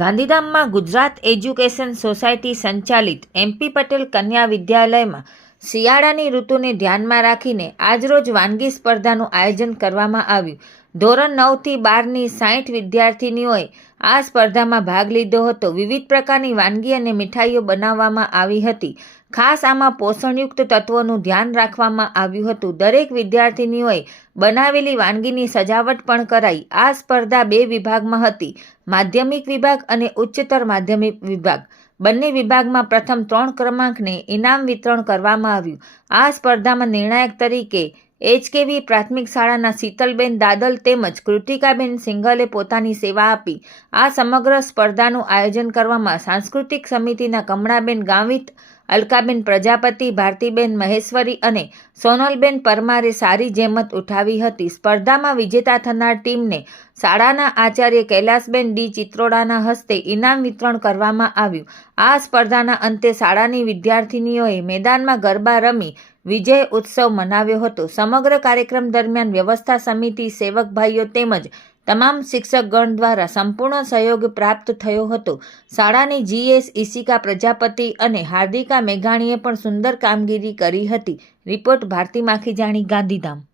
ગાંધીધામમાં Gujarat education society સંચાલિત MP Patel કન્યા વિદ્યાલયમાં શિયાળાની ઋતુને ધ્યાનમાં રાખીને આજરોજ વાનગી સ્પર્ધાનું આયોજન કરવામાં આવ્યું. ધોરણ 9થી 12ની 60 વિદ્યાર્થીનીઓએ આ સ્પર્ધામાં ભાગ લીધો હતો. વિવિધ પ્રકારની વાનગી અને મીઠાઈઓ બનાવવામાં આવી હતી. ખાસ આમાં પોષણયુક્ત તત્વોનું ધ્યાન રાખવામાં આવ્યું હતું. દરેક વિદ્યાર્થીનીઓએ બનાવેલી વાનગીની સજાવટ પણ કરાઈ. આ સ્પર્ધા 2 વિભાગમાં હતી, માધ્યમિક વિભાગ અને ઉચ્ચતર માધ્યમિક વિભાગ. બંને વિભાગમાં પ્રથમ 3 ક્રમાંકને ઇનામ વિતરણ કરવામાં આવ્યું. આ સ્પર્ધામાં નિર્ણાયક તરીકે એચકેવી પ્રાથમિક શાળાના શીતલબેન દાદલ તેમજ કૃતિકાબેન સિંઘલે પોતાની સેવા આપી. આ સમગ્ર સ્પર્ધાનું આયોજન કરવામાં સાંસ્કૃતિક સમિતિના કમળાબેન ગાવિત, અલકાબેન પ્રજાપતિ, ભારતીબેન મહેશ્વરી અને સોનલબેન પરમારે સારી જહેમત ઉઠાવી હતી. સ્પર્ધામાં વિજેતા થનાર ટીમને શાળાના આચાર્ય કૈલાસબેન ડી ચિત્રોડાના હસ્તે ઇનામ વિતરણ કરવામાં આવ્યું. આ સ્પર્ધાના અંતે શાળાની વિદ્યાર્થીનીઓએ મેદાનમાં ગરબા રમી વિજય ઉત્સવ મનાવ્યો હતો. સમગ્ર કાર્યક્રમ દરમિયાન વ્યવસ્થા સમિતિ, સેવકભાઈઓ તેમજ તમામ શિક્ષકગણ દ્વારા સંપૂર્ણ સહયોગ પ્રાપ્ત થયો હતો. શાળાની જીએસ ઈશિકા પ્રજાપતિ અને હાર્દિકા મેઘાણીએ પણ સુંદર કામગીરી કરી હતી. રિપોર્ટ ભારતી માખીજાણી, ગાંધીધામ.